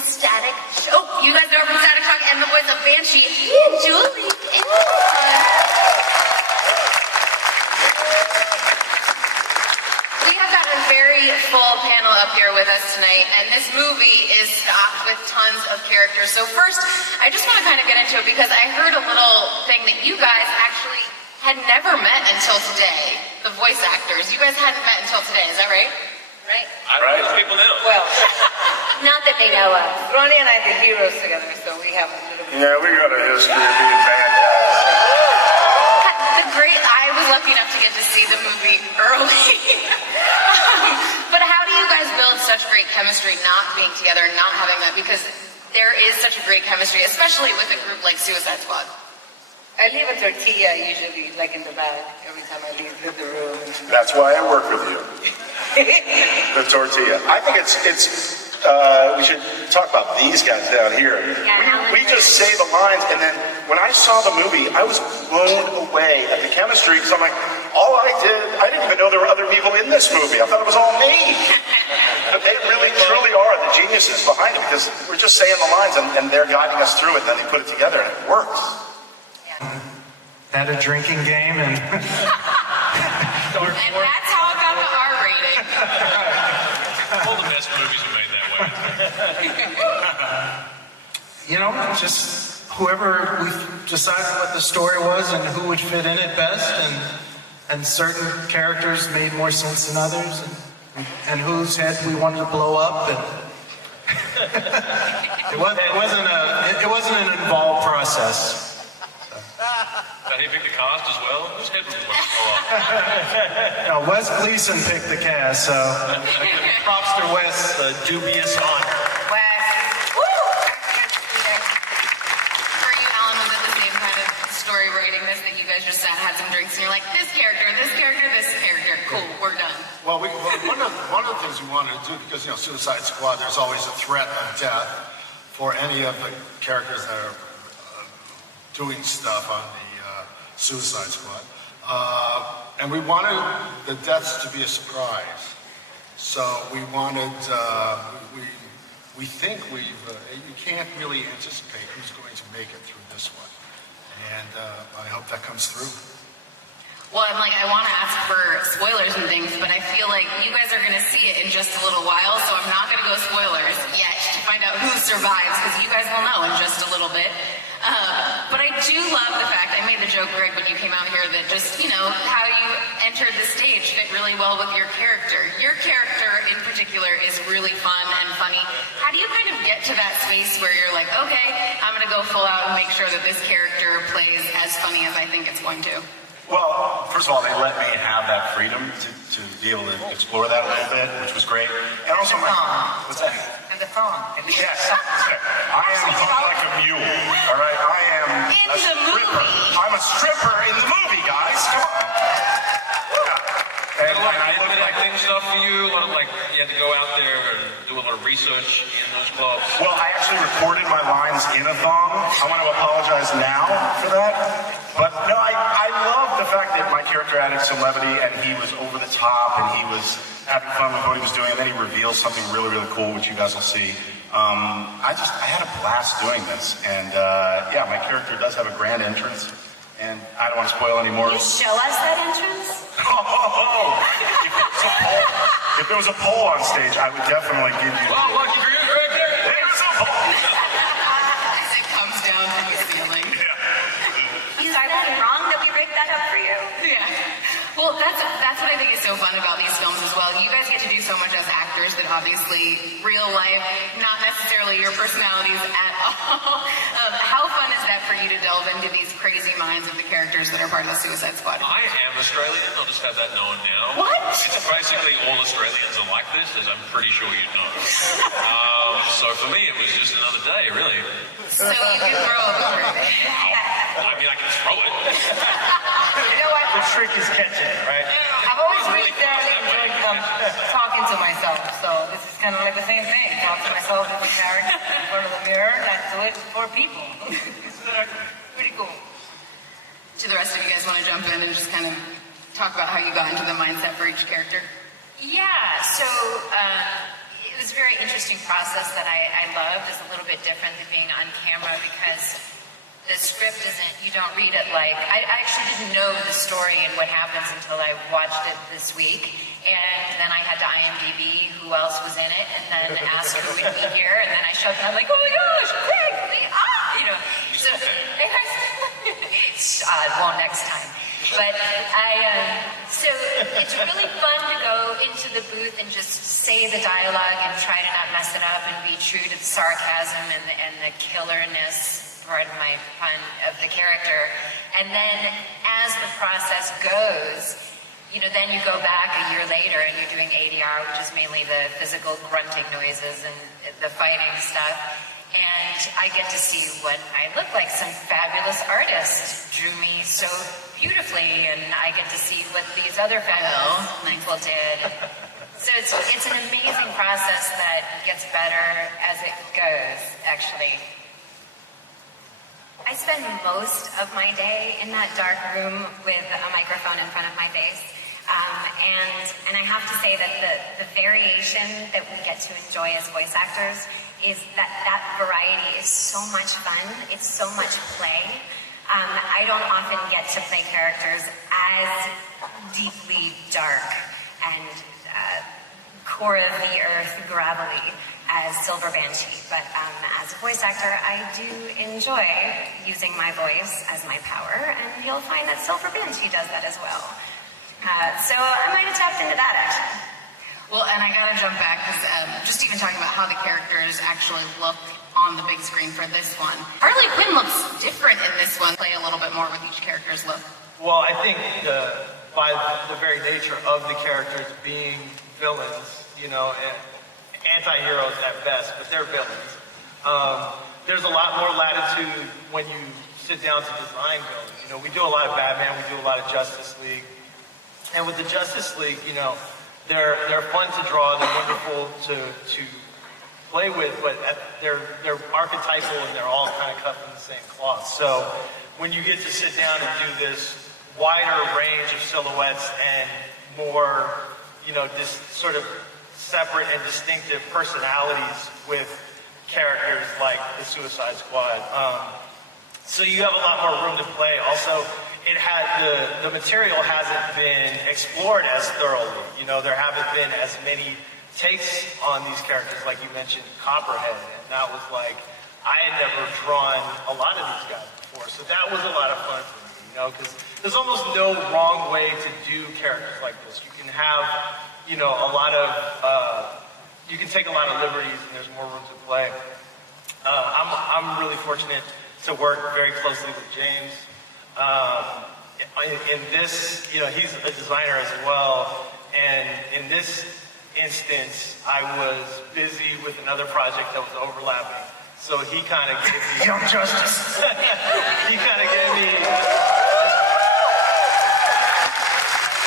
the Static Shock. Oh, you guys know her from Static Shock and the voice of Banshee, and Julie. We have got a very full panel up here with us tonight, and this movie is stocked with tons of characters. So first, I just want to kind of get into it because I heard a little thing that you guys actually had never met until today. The voice actors, you guys hadn't met until today, is that right? Right? I don't know if people know. Well, not that they know of. Ronnie and I did Heroes together, so we have a little bit. Yeah, we got a history of being bad guys. I was lucky enough to get to see the movie early. But how do you guys build such great chemistry not being together and not having that? Because there is such a great chemistry, especially with a group like Suicide Squad. I leave a tortilla usually, like in the bag, every time I leave the room. That's why I work with you. The tortilla. I think we should talk about these guys down here. We just say the lines, and then when I saw the movie, I was blown away at the chemistry, because I'm like, I didn't even know there were other people in this movie. I thought it was all me. But they really, truly are the geniuses behind it, because we're just saying the lines, and they're guiding us through it, and then they put it together, and it works. Had a drinking game, and and that's how it got the R rating. All the best movies are made that way. just whoever we decided what the story was and who would fit in it best, and certain characters made more sense than others, and whose head we wanted to blow up, and it wasn't an involved process. He picked the cast as well. Whose head was it? No, Wes Gleason picked the cast, so props to Wes, the dubious honor. Wes. Woo! For you, Alan, was it the same kind of story writing this that you guys just sat, had some drinks, and you're like, this character, cool, we're done. Well, one of the things we wanted to do, because Suicide Squad, there's always a threat of death for any of the characters that are doing stuff on the Suicide Squad, and we wanted the deaths to be a surprise. So we wanted, we think you can't really anticipate who's going to make it through this one, and I hope that comes through. Well, I want to ask for spoilers and things, but I feel like you guys are going to see it in just a little while, so I'm not going to go spoilers yet to find out who survives, because you guys will know in just a little bit. But I do love the fact, I made the joke, Greg, when you came out here, that just, how you entered the stage fit really well with your character. Your character in particular is really fun and funny. How do you kind of get to that space where you're like, okay, I'm going to go full out and make sure that this character plays as funny as I think it's going to? Well, first of all, they let me have that freedom to be able to explore that a little bit, which was great. And also, what's that? And the thong. Yes. I am hung like a mule. All right, I am a stripper. I'm a stripper in the movie, guys. Come on. And I look like stuff for you. A lot of you had to go out there and do a lot of research in those clubs. Well, I actually recorded my lines in a thong. I want to apologize now for that. But no, I love the fact that my character added some levity, and he was over the top, and he was having fun with what he was doing, and then he reveals something really, really cool, which you guys will see. I had a blast doing this, and my character does have a grand entrance, and I don't want to spoil any more. Can you show us that entrance? If there was a poll on stage, I would definitely give you. Well, lucky for you, Greg. There's a poll. As it comes down to the ceiling. Is that wrong that we rigged that up for you? Yeah. Well, that's what I think is so fun about these films as well. You guys get to do so much as actors that obviously real life, not necessarily your personalities at all. How fun is that for you to delve into these crazy minds of the characters that are part of the Suicide Squad? I am Australian. I'll just have that known now. What? It's basically all Australians are like this, as I'm pretty sure you know. So for me, it was just another day, really. So you can throw a bar. I mean, I can throw it. You know what? The trick is catching it, right? I've always really thoroughly enjoyed talking to myself, so this is kind of like the same thing. Talk to myself in the character in front of the mirror, and I do it for people. It's pretty cool. Do the rest of you guys want to jump in and just kind of talk about how you got into the mindset for each character? Yeah, so was a very interesting process that I loved. It's a little bit different than being on camera because the script isn't, you don't read it like, I actually didn't know the story and what happens until I watched it this week. And then I had to IMDb who else was in it and then ask who would be here. And then I showed them, I'm like, oh my gosh, Greg, you know. So, won't next time. But so it's really fun to go into the booth and just say the dialogue and try to not mess it up and be true to the sarcasm and the killerness, pardon my pun, of the character. And then as the process goes, you know, then you go back a year later and you're doing ADR, which is mainly the physical grunting noises and the fighting stuff. And I get to see what I look like. Some fabulous artists drew me so beautifully, and I get to see what these other fabulous people did. So it's an amazing process that gets better as it goes, actually. I spend most of my day in that dark room with a microphone in front of my face. And I have to say that the variation that we get to enjoy as voice actors is that variety is so much fun. It's so much play. I don't often get to play characters as deeply dark and core of the earth, gravelly as Silver Banshee. But as a voice actor, I do enjoy using my voice as my power, and you'll find that Silver Banshee does that as well. So I might have tapped into that, actually. Well, and I gotta jump back because just even talking about how the characters actually look on the big screen for this one. Harley Quinn looks different in this one. Play a little bit more with each character's look. Well, I think by the very nature of the characters being villains, you know, and anti-heroes at best, but they're villains. There's a lot more latitude when you sit down to design villains. You know, we do a lot of Batman, we do a lot of Justice League. And with the Justice League, you know, they're fun to draw, they're wonderful to play with, but they're archetypal and they're all kind of cut from the same cloth. So when you get to sit down and do this wider range of silhouettes and more, you know, this sort of separate and distinctive personalities with characters like the Suicide Squad, so you have a lot more room to play. Also, the material hasn't been explored as thoroughly. You know, there haven't been as many takes on these characters, like you mentioned, Copperhead, and that was like, I had never drawn a lot of these guys before, so that was a lot of fun for me, you know, because there's almost no wrong way to do characters like this. You can have, you know, you can take a lot of liberties, and there's more room to play. I'm really fortunate to work very closely with James. In this, you know, he's a designer as well, and in this instance, I was busy with another project that was overlapping, so he kind of gave me... Young Justice! He kind of gave me...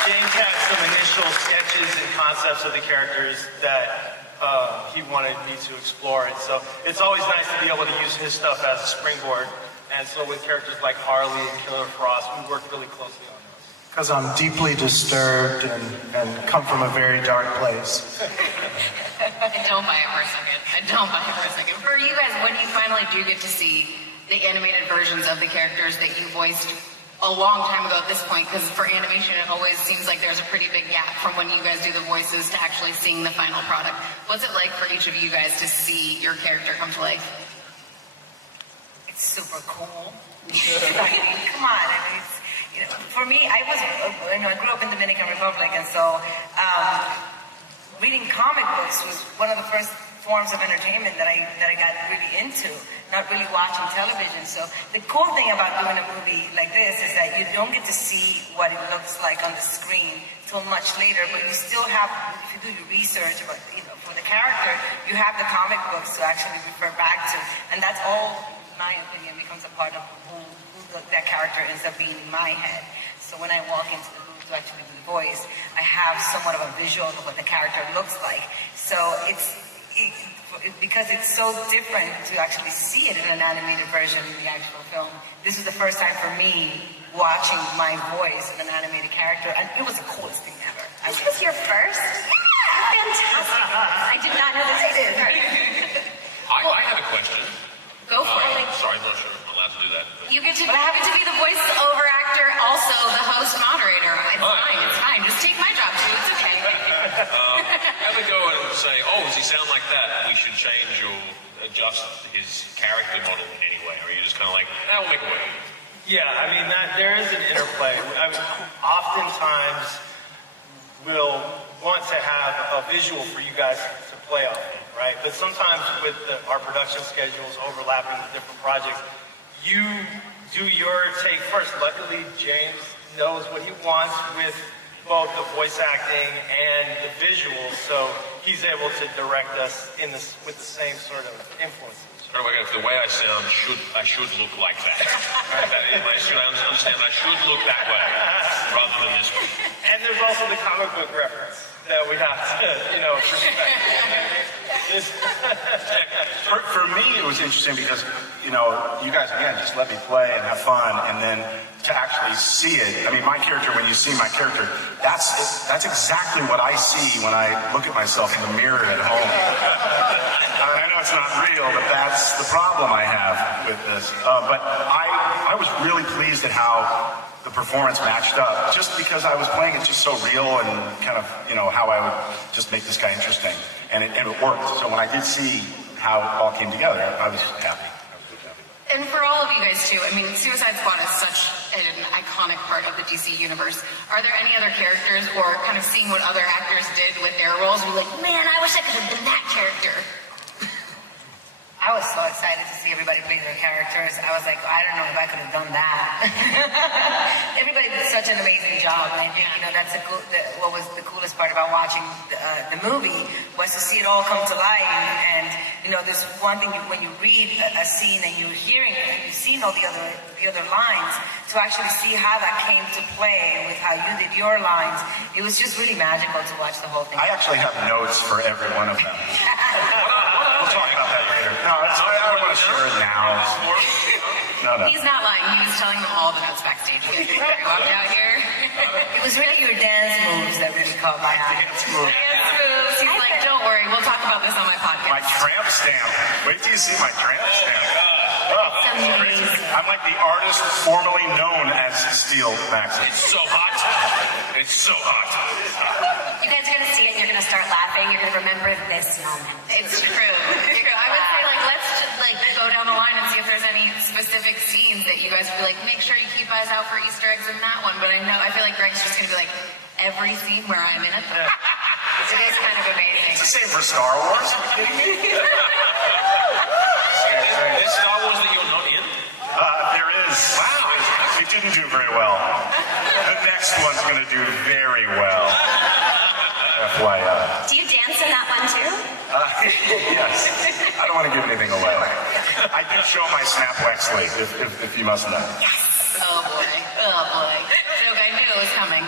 James had some initial sketches and concepts of the characters that he wanted me to explore, and so it's always nice to be able to use his stuff as a springboard. And so with characters like Harley and Killer Frost, we work really closely on those. Because I'm deeply disturbed and come from a very dark place. I don't buy it for a second. For you guys, when you finally do get to see the animated versions of the characters that you voiced a long time ago at this point, because for animation it always seems like there's a pretty big gap from when you guys do the voices to actually seeing the final product. What's it like for each of you guys to see your character come to life? Super cool. Come on, I mean, you know, for me, I grew up in Dominican Republic, and so reading comic books was one of the first forms of entertainment that I got really into. Not really watching television. So the cool thing about doing a movie like this is that you don't get to see what it looks like on the screen till much later, but you still have, if you do your research about, you know, for the character, you have the comic books to actually refer back to, and that's all, in my opinion, becomes a part of who that character ends up being in my head. So when I walk into the booth to actually do the voice, I have somewhat of a visual of what the character looks like. So because it's so different to actually see it in an animated version in the actual film. This was the first time for me watching my voice in an animated character, and it was the coolest thing ever. This was your first? Yeah! fantastic. I did not know this was her. I have a question. Go for it. Sorry, I'm not sure I'm allowed to do that. You get to happen to be the voice-over actor, also the host moderator. It's fine. It's fine. Just take my job too. It's okay. Ever go and say, oh, does he sound like that? We should change or adjust his character model in any way? Or are you just kind of like, we'll make it work? Yeah, I mean, there is an interplay. I mean, oftentimes, we'll want to have a visual for you guys to play off of, right? But sometimes with our production schedules overlapping with different projects, you do your take first. Luckily, James knows what he wants with both the voice acting and the visuals, so he's able to direct us with the same sort of influences. If the way I sound I should look like that. I understand I should look that way rather than this way. And there's also the comic book reference that we have to, respect. For me, it was interesting because, you guys, again, just let me play and have fun, and then to actually see it. I mean, my character, when you see my character, that's exactly what I see when I look at myself in the mirror at home. I know it's not real, but that's the problem I have with this. But I was really pleased at how the performance matched up, just because I was playing it just so real and kind of, how I would just make this guy interesting. And it worked. So when I did see how it all came together, I was happy. And for all of you guys too, I mean, Suicide Squad is such an iconic part of the DC universe. Are there any other characters, or kind of seeing what other actors did with their roles, you're like, man, I wish I could have been that character? I was so excited to see everybody play their characters. I was like, I don't know if I could have done that. Everybody did such an amazing job, and I think that's what was the coolest part about watching the movie was to see it all come to life. And there's one thing when you read a scene and you're hearing it and you've seen all the other lines, to actually see how that came to play with how you did your lines. It was just really magical to watch the whole thing. I actually have notes for every one of them. We'll talk about that later. No, I don't want to share it now. No. He's not lying. He was telling them all the notes backstage before he walked out here. It was really your dance moves that really caught my eye. Dance moves. He's like, don't worry, we'll talk about this on my podcast. My tramp stamp. Wait till you see my tramp stamp. It's amazing. I'm like the artist formerly known as Steel Maxim. It's so hot. It's so hot. You guys are going to see it, you're going to start laughing, you're going to remember this moment. It's true. I would say, let's just go down the line and see if there's any specific scenes that you guys would be like, make sure you keep eyes out for Easter eggs in that one. But I feel like Greg's just going to be like, every scene where I'm in it. It is kind of amazing. It's the same for Star Wars. Are you kidding me? There's Star Wars that you're not in? There is. Wow. It didn't do very well. The next one's going to do very well. FYI. Do you dance in that one too? Yes. I don't want to give anything away. I did show my Snap Wexley, if you must know. Yes. Oh boy. Joke, I knew it was coming.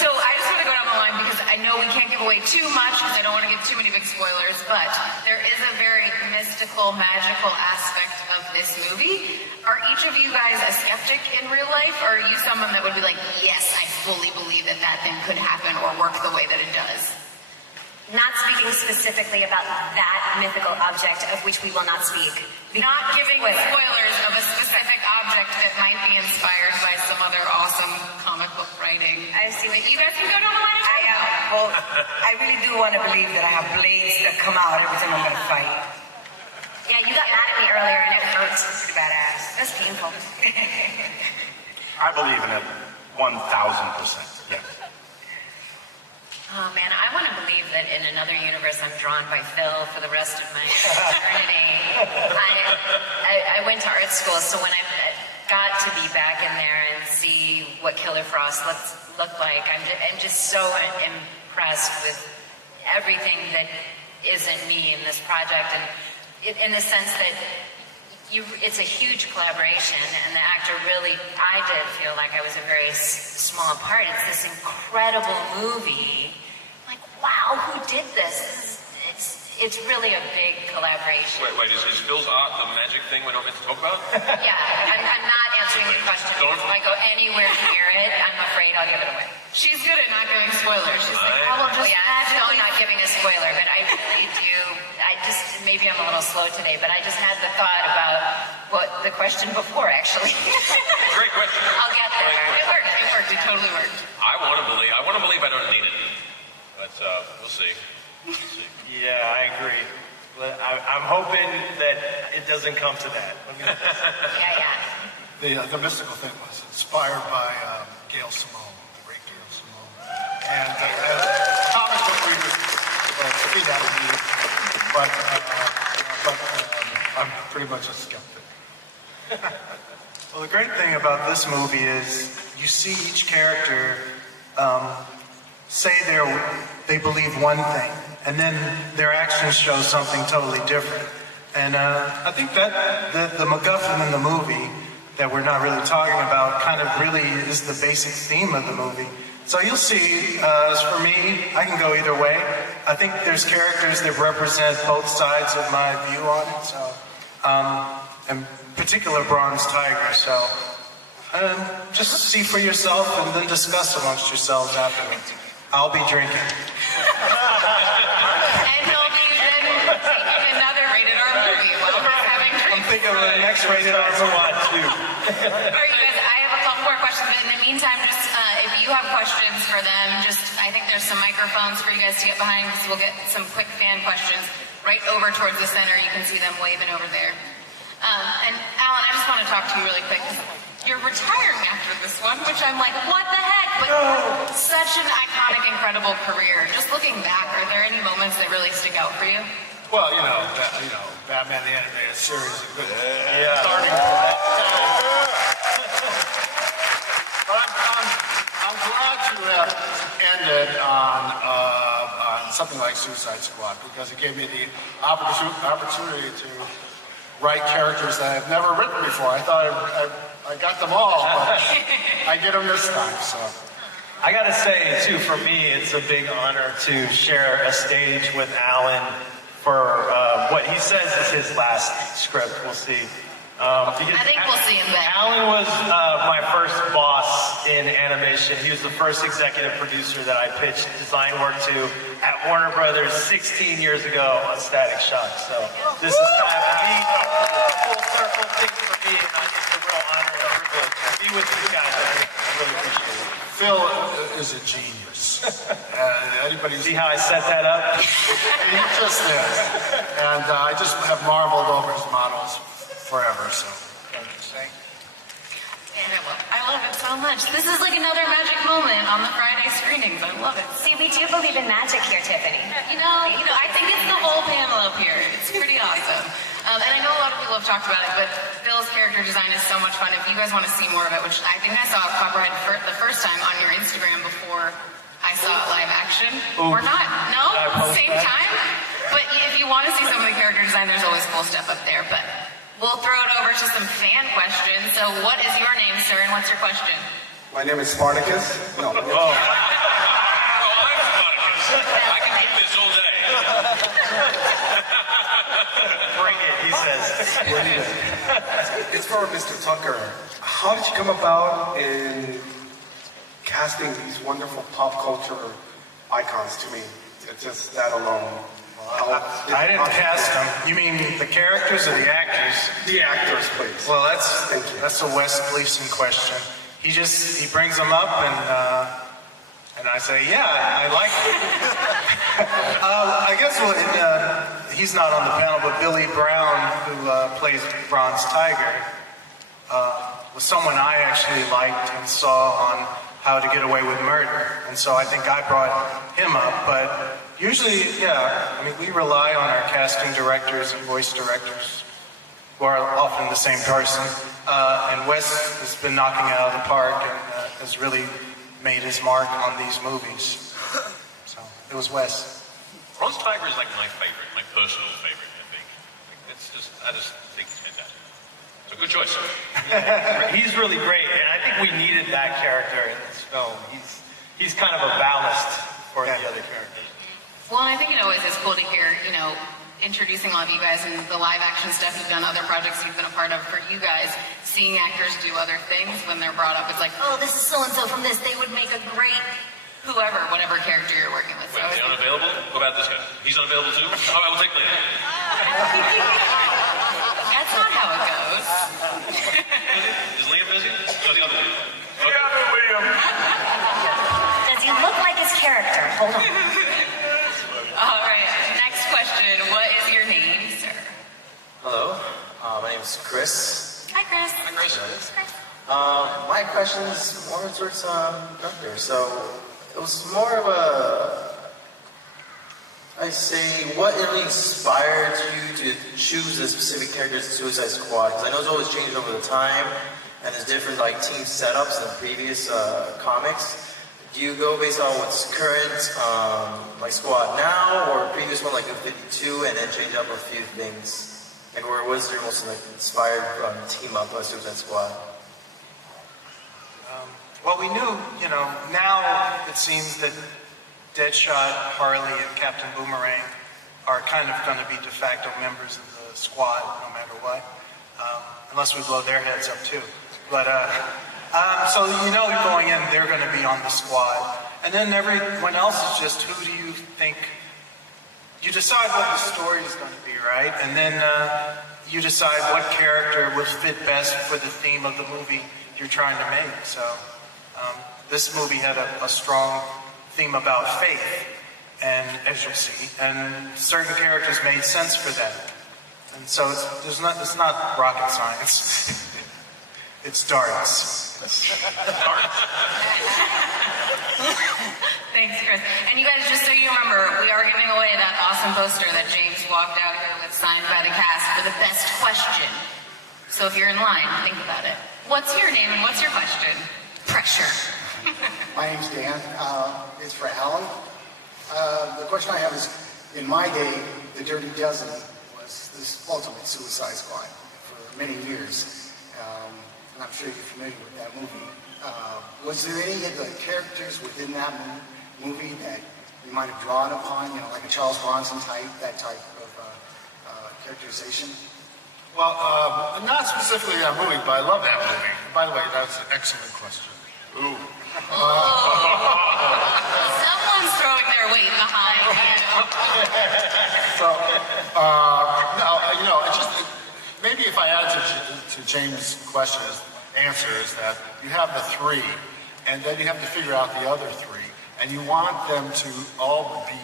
So I just want to go down the line because I know we can't give away too much because I don't want to give too many big spoilers, but there is a very mystical, magical aspect of this movie. Are each of you guys a skeptic in real life, or are you someone that would be like, yes, I fully believe that thing could happen or work the way that it does? Not speaking specifically about that mythical object of which we will not speak. Not giving spoilers of a specific object that might be inspired by some other awesome comic book writing. I see what You guys can go down the line. I really do want to believe that I have blades that come out every time I'm going to fight. Yeah, you got mad at me earlier and it hurts. Pretty badass. That's painful. I believe in it 1,000%. Yeah. Oh man, I want to believe that in another universe I'm drawn by Phil for the rest of my eternity. I went to art school, so when I got to be back in there and see what Killer Frost looked like, I'm just so impressed with everything that isn't me in this project, and in the sense that it's a huge collaboration, and the actor really, I did feel like I was a very small part. It's this incredible movie. Like, wow, who did this? it's really a big collaboration. Wait, is Phil's art the magic thing we're not meant to talk about? Yeah, I'm not answering the question. If I go anywhere near it, I'm afraid I'll give it away. She's good at not giving spoilers. She's like, I will just I'm not giving a spoiler, but I really do. Maybe I'm a little slow today, but I just had the thought about what the question before, actually. Great question. I'll get there. It worked. It worked. It totally worked. I want to believe I don't need it, but we'll see. Yeah, I agree. But I'm hoping that it doesn't come to that. Yeah. The mystical thing was inspired by Gail Simone, the great Gail Simone, and comic book readers see that in me, but I'm pretty much a skeptic. Well, the great thing about this movie is you see each character say they believe one thing, and then their actions show something totally different. And I think that the MacGuffin in the movie that we're not really talking about kind of really is the basic theme of the movie. So you'll see, as for me, I can go either way. I think there's characters that represent both sides of my view on it. So, in particular, Bronze Tiger. So, just see for yourself and then discuss amongst yourselves afterwards. I'll be drinking. And he'll be then taking another rated R movie while we're having drinks. I'm thinking of the next rated R movie too. All right, you guys, I have a couple more questions, but in the meantime, just if you have questions for them, I think there's some microphones for you guys to get behind, because we'll get some quick fan questions right over towards the center. You can see them waving over there. And Alan, I just want to talk to you really quick. You're retiring after this one, which I'm like, what the heck? But such an iconic, incredible career. Just looking back, are there any moments that really stick out for you? Well, Batman the Animated Series is a good starting point. But I'm glad to have ended on something like Suicide Squad, because it gave me the opportunity to write characters that I've never written before. I thought I got them all, but I get them this time. So I gotta say, too, for me, it's a big honor to share a stage with Alan for what he says is his last script. We'll see. I think we'll see him back. Alan was my first boss in animation. He was the first executive producer that I pitched design work to at Warner Brothers 16 years ago on Static Shock. So this is kind of a neat full circle thing for me, and it's a real honor and privilege to be with you guys. I really appreciate it. Phil is a genius. Anybody see how I set that up? He just is, and I just have marveled over his models forever. So. I love it so much. This is like another magic moment on the Friday screenings. I love it. See, we do believe in magic here, Tiffany. You know, I think it's the whole panel up here. It's pretty awesome. And I know a lot of people have talked about it, but Phil's character design is so much fun. If you guys want to see more of it, which I think I saw Copperhead the first time on your Instagram before I saw it live action. Or not. No? Same time? But if you want to see some of the character design, there's always cool stuff up there. But we'll throw it over to some fan questions. So what is your name, sir, and what's your question? My name is Spartacus. No. I'm Spartacus. I can do this all day. Bring it, he says. It's for Mr. Tucker. How did you come about in casting these wonderful pop culture icons to me? Just that alone. I didn't cast them. You mean the characters or the actors? The actors, please. Well, that's a Wes Gleason question. He brings them up, and I say, yeah, I like it. I guess he's not on the panel, but Billy Brown, who plays Bronze Tiger, was someone I actually liked and saw on How to Get Away with Murder, and so I think I brought him up. But usually, I mean, we rely on our casting directors and voice directors, who are often the same person. And Wes has been knocking it out of the park and has really made his mark on these movies. So it was Wes. Bronze Tiger is like my favorite, my personal favorite, I think. I just think it's fantastic. So good choice. He's really great, and I think we needed that character in this film. He's kind of a ballast for the other characters. Well, I think it always is cool to hear, introducing all of you guys and the live action stuff you've done, other projects you've been a part of for you guys, seeing actors do other things when they're brought up, it's like, oh, this is so-and-so from this, they would make a great whoever, whatever character you're working with. Wait, is he unavailable? What about this guy? He's unavailable too? Oh, I will take Liam. That's not how it goes. Is Liam busy? No, the other dude. Okay. Liam. Does he look like his character? Hold on. All right, next question. What is your name, sir? Hello, my name is Chris. Hi, Chris. Hi, Chris. My question is more towards Doctor. So it was more of a, I say, what really inspired you to choose a specific character as Suicide Squad? Because I know it's always changed over the time, and there's different like team setups in previous comics. Do you go based on what's current, like Squad now, or previous one like New 52, and then change up a few things? Like, or was your most like inspired team up of Suicide Squad? Well, we knew, now it seems that Deadshot, Harley, and Captain Boomerang are kind of going to be de facto members of the squad, no matter what, unless we blow their heads up too. But so going in, they're going to be on the squad, and then everyone else is just who do you think? You decide what the story is going to be, right? And then you decide what character will fit best for the theme of the movie you're trying to make. So this movie had a strong theme about faith, and as you'll see, and certain characters made sense for that. And so it's not rocket science. It's darts. Thanks, Chris. And you guys, just so you remember, we are giving away that awesome poster that James walked out here with, signed by the cast, for the best question. So if you're in line, think about it. What's your name and what's your question? Pressure. My name's Dan. It's for Alan. The question I have is, in my day, the Dirty Dozen was this ultimate Suicide Squad for many years. And I'm sure you're familiar with that movie. Was there any of the characters within that movie that you might have drawn upon, like a Charles Bronson type, that type of characterization? Well, not specifically that movie, but I love that movie. By the way, that's an excellent question. Ooh. Someone's throwing their weight behind you. So, no, just maybe if I add to James' answer is that you have the three, and then you have to figure out the other three, and you want them to all be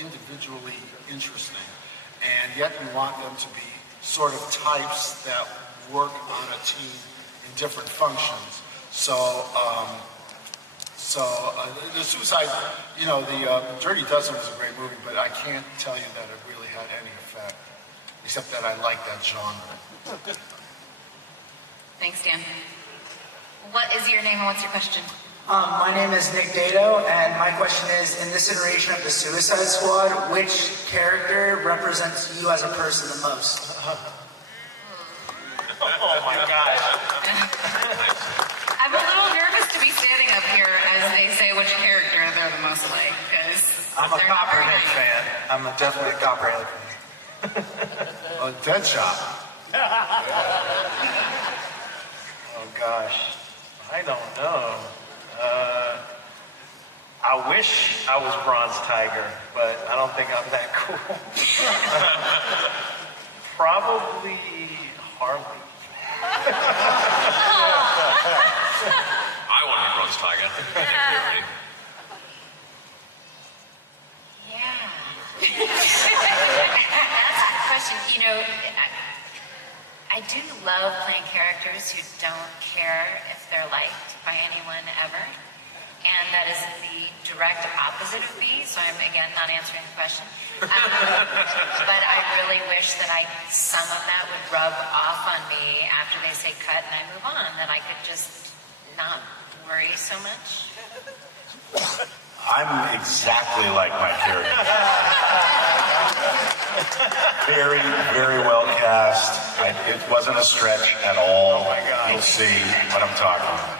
individually interesting, and yet you want them to be sort of types that work on a team in different functions. So the Suicide, the Dirty Dozen was a great movie, but I can't tell you that it really had any effect, except that I like that genre. Thanks, Dan. What is your name and what's your question? My name is Nick Dato, and my question is, in this iteration of the Suicide Squad, which character represents you as a person the most? Oh my gosh. I'm a little nervous to be standing up here as they say which character they're the most like, because I'm a Copperhead fan. I'm definitely a Copperhead fan. Deadshot. Oh gosh, I don't know. I wish I was Bronze Tiger, but I don't think I'm that cool. Probably Harley. I want to be Bronze Tiger. That's a good question. I do love playing characters who don't care if they're liked by anyone ever. And that is the direct opposite of me, so I'm, again, not answering the question. But I really wish that some of that would rub off on me after they say cut and I move on, that I could just not worry so much. I'm exactly like my character. Very, very well cast. It wasn't a stretch at all. Oh my God. You'll see what I'm talking about.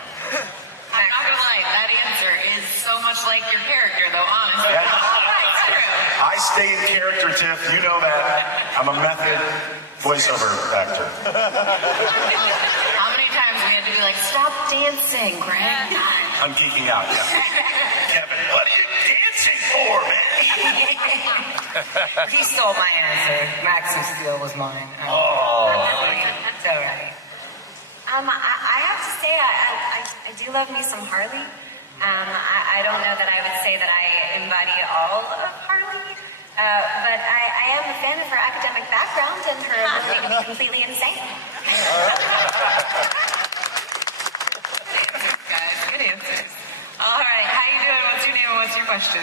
I'm not gonna lie, that answer is so much like your character, though, honestly. Yeah. It's true. I stay in character, Tiff. You know that. I'm a method voiceover actor. How many times we had to be like, stop dancing, Grant? I'm geeking out, yeah. Kevin, what are you dancing for, man? He stole my answer. Maxim Steel was mine. Oh. It's all right. I have to say, I do love me some Harley. I don't know that I would say that I embody all of Harley, but I am a fan of her academic background and her ability to be completely insane. Good answers. All right, how you doing? What's your name and what's your question?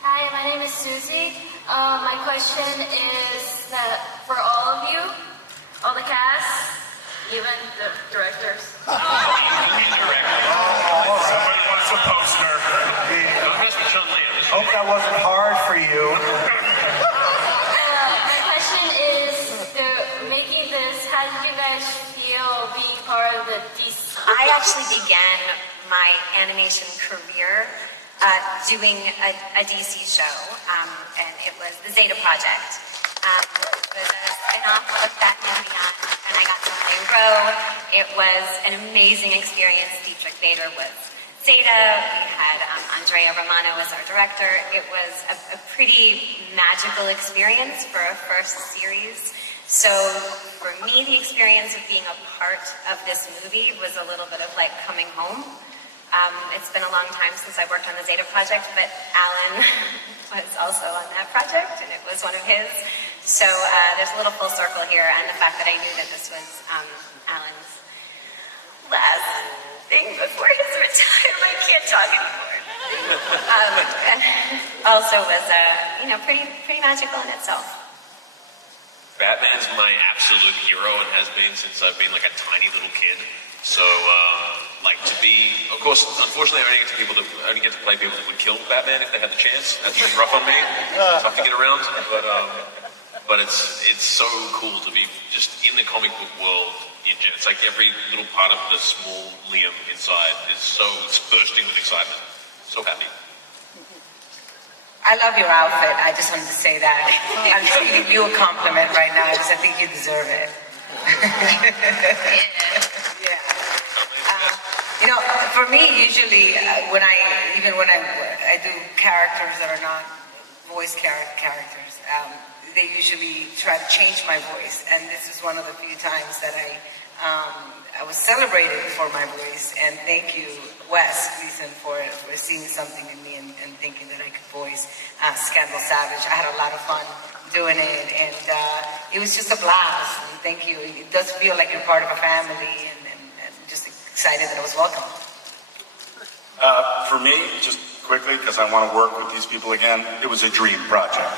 Hi, my name is Susie. My question is that for all of you, all the cast, even the directors. Somebody wants a poster. Hope that wasn't hard for you. My question is, making this, how did you guys feel being part of the DC? I actually began my animation career doing a DC show, and it was the Zeta Project. It was a spin-off of Batman Beyond, and I got to play Row. It was an amazing experience. Dietrich Bader was Zeta. We had Andrea Romano as our director. It was a pretty magical experience for our first series. So for me, the experience of being a part of this movie was a little bit of like coming home. It's been a long time since I worked on the Zeta Project, but Alan was also on that project, and it was one of his. So there's a little full circle here, and the fact that I knew that this was Alan's last thing before his retirement, I can't talk anymore. Also was, pretty magical in itself. Batman's my absolute hero and has been since I've been like a tiny little kid. So, to be, of course, unfortunately, I only get to play people that would kill Batman if they had the chance. That's been rough on me. It's tough to get around, but it's so cool to be just in the comic book world. It's like every little part of the small Liam inside it's bursting with excitement. So happy. I love your outfit. I just wanted to say that. I'm giving you a compliment right now because I think you deserve it. Yeah. For me, usually when I do characters that are not voice characters, they usually try to change my voice, and this is one of the few times that I was celebrated for my voice, and thank you, Wes Gleason, for seeing something in me and thinking that I could voice Scandal Savage. I had a lot of fun doing it, and it was just a blast, and thank you. It does feel like you're part of a family, and just excited that I was welcome. For me, just quickly, because I want to work with these people again, it was a dream project.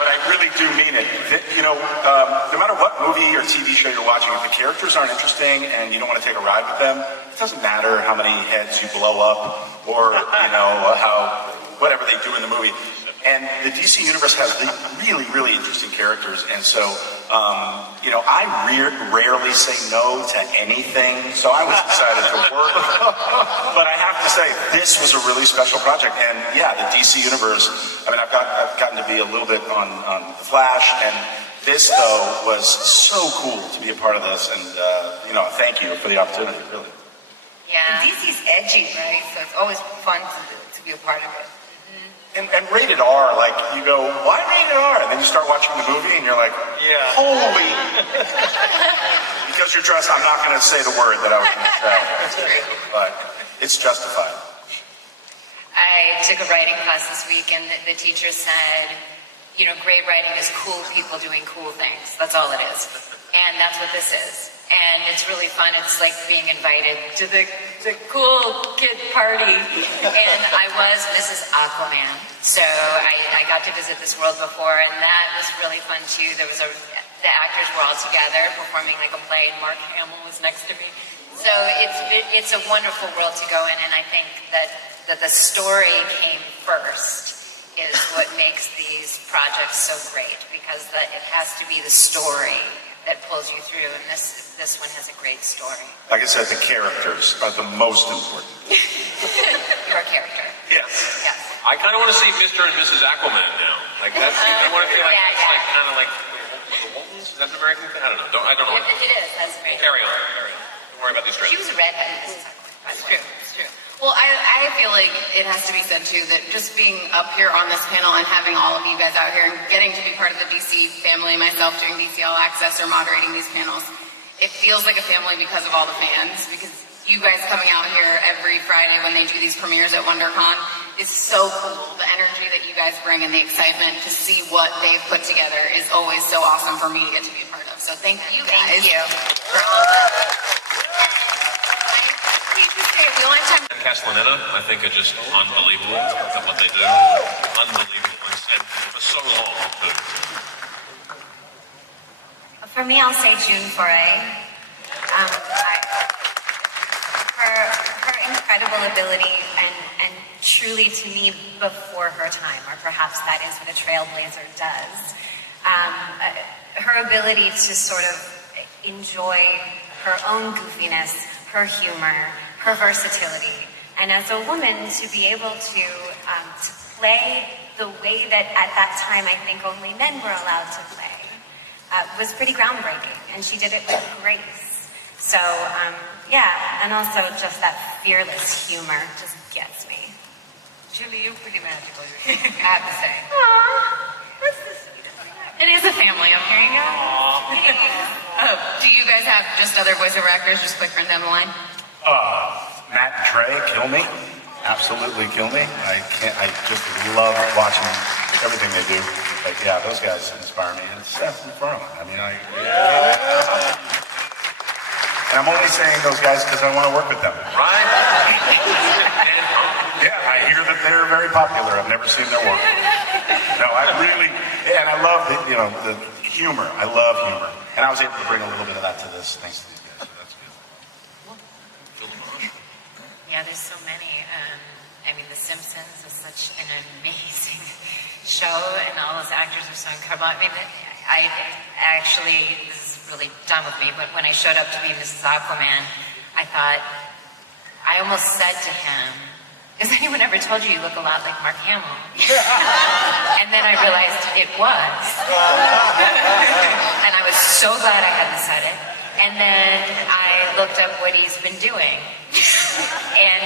But I really do mean it. No matter what movie or TV show you're watching, if the characters aren't interesting and you don't want to take a ride with them, it doesn't matter how many heads you blow up or, whatever they do in the movie. And the DC Universe has the really, really interesting characters. And so, I rarely say no to anything. So I was excited to work. But I have to say, this was a really special project. And yeah, the DC Universe, I've gotten to be a little bit on The Flash. And this, though, was so cool to be a part of this. And, thank you for the opportunity, really. Yeah. And DC's edgy, right? So it's always fun to be a part of it. And rated R, you go, why rated R? And then you start watching the movie and you're like, yeah, holy. Because you're dressed, I'm not going to say the word that I was going to say. That's true. But it's justified. I took a writing class this week, and the teacher said, great writing is cool people doing cool things. That's all it is. And that's what this is. And it's really fun. It's like being invited to the cool kid party. And this is Aquaman. So I got to visit this world before, and that was really fun too. The actors were all together performing like a play, and Mark Hamill was next to me. So it's a wonderful world to go in, and I think that the story came first is what makes these projects so great, because it has to be the story that pulls you through, and this one has a great story. Like I said, the characters are the most important. Your character. Yes. Yes. I kind of want to see Mr. and Mrs. Aquaman now. Like that's, I want to feel like it's like kind of like the Waltons. Is that an American thing? I don't know. I don't know. It is. That's great. Carry on. Don't worry about these She dresses. was a redhead. It's true. It's true. Well, I feel like it has to be said too that just being up here on this panel and having all of you guys out here and getting to be part of the DC family, myself doing DC All Access or moderating these panels, it feels like a family because of all the fans. Because you guys coming out here every Friday when they do these premieres at Wondercon is so cool. The energy that you guys bring and the excitement to see what they've put together is always so awesome for me to get to be a part of. So thank you guys for all of that. The only time Castellaneta, I think, are just unbelievable at what they do. Unbelievable. And for so long, too. For me, I'll say June Foray. Her incredible ability and truly to me before her time, or perhaps that is what a trailblazer does. Her ability to sort of enjoy her own goofiness, her humor, her versatility, and as a woman to be able to play the way that at that time I think only men were allowed to play was pretty groundbreaking, and she did it with grace. So yeah, and also just that fearless humor just gets me. Julie, you're pretty magical. I have to say. It is a family up here, you know. Do you guys have just other voiceover actors just quick run down the line? Matt and Trey kill me. Absolutely kill me. I just love watching everything they do. But yeah, those guys inspire me. And Seth MacFarlane. I mean, and I'm only saying those guys because I want to work with them. Right? Yeah, I hear that they're very popular. I've never seen their work. No, I really, and I love the humor. I love humor. And I was able to bring a little bit of that to this thanks to these guys. So that's good. Yeah, there's so many. I mean, The Simpsons is such an amazing show, and all those actors are so incredible. I mean, I actually, this is really dumb of me, but when I showed up to be Mrs. Aquaman, I thought, I almost said to him, has anyone ever told you look a lot like Mark Hamill? And then I realized it was. And I was so glad I hadn't said it. And then I looked up what he's been doing. And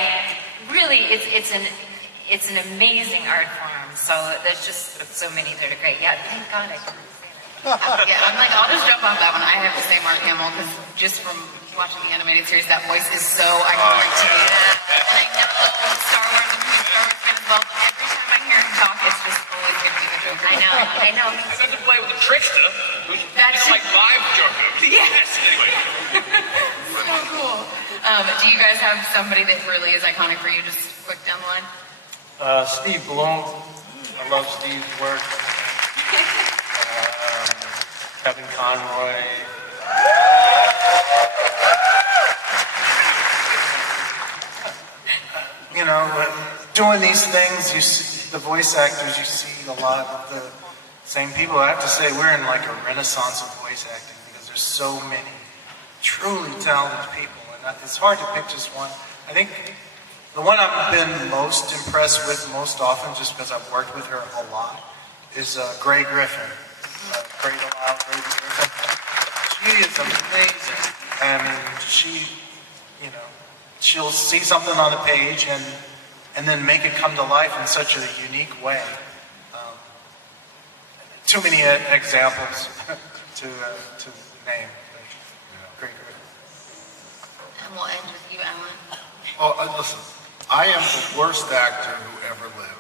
really, it's an amazing art form. So there's just so many that are great. Yeah, thank God I couldn't say that. Yeah, I'm like, I'll just jump off that one. I have to say Mark Hamill because just from watching the animated series, that voice is so iconic to me. And I know Star Wars, I'm a huge Star Wars fan as well, but every time I hear him talk, it's just always going to be the Joker. I know. I got to play with the trickster, who's like live Joker. Yes. Anyway. So cool. Do you guys have somebody that really is iconic for you? Just quick down the line. Steve Bloom. I love Steve's work. Kevin Conroy. You know, doing these things, you see the voice actors, you see a lot of the same people. I have to say, we're in like a renaissance of voice acting because there's so many truly talented people, and it's hard to pick just one. I think the one I've been most impressed with most often, just because I've worked with her a lot, is Grey Griffin. Grey Griffin. She is amazing. I mean, she'll see something on the page and then make it come to life in such a unique way. Too many examples to name. Grey Griffin. And we'll end with you, Alan. Oh, listen, I am the worst actor who ever lived.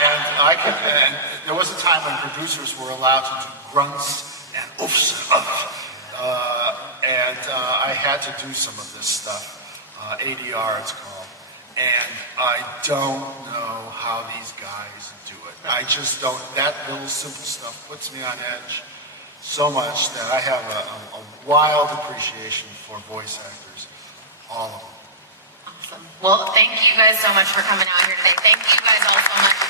And there was a time when producers were allowed to do grunts and oofs and I had to do some of this stuff. ADR it's called. And I don't know how these guys do it. I just don't. That little simple stuff puts me on edge so much that I have a wild appreciation for voice actors. All of them. Awesome. Well, thank you guys so much for coming out here today. Thank you guys all so much.